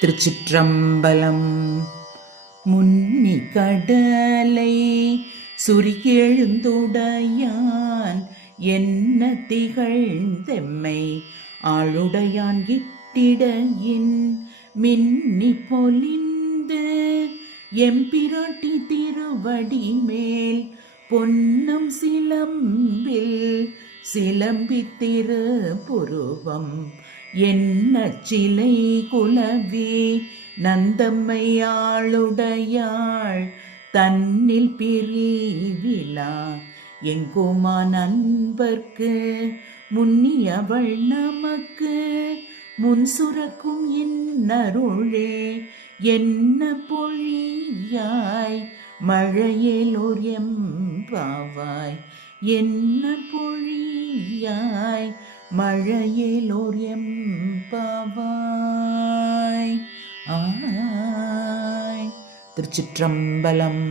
திருச்சிற்றம்பலம். முன்னி கடலை சுரிகெழுந்துடையான் என்ன திகழ்ந்தெம்மை ஆளுடையான் இட்டிடையின் மின்னி பொலிந்து எம்பிராட்டி திருவடி மேல் பொன்னம் சிலம்பில் சிலம்பித்திரு புருவம் என்ன சிலை குலவி நந்தம்மையாளுடையாள் தன்னில் பிரிவிலா எங்குமா நண்பர்க்கு முன்னியவள் நமக்கு முன் சுரக்கும் இன்னருளே என்ன பொழியாய் மழையேலோர் எம்பாவாய் என்ன பொழியாய் மழையேலோர் எம்பாவாய். திருச்சிற்றம்பலம்.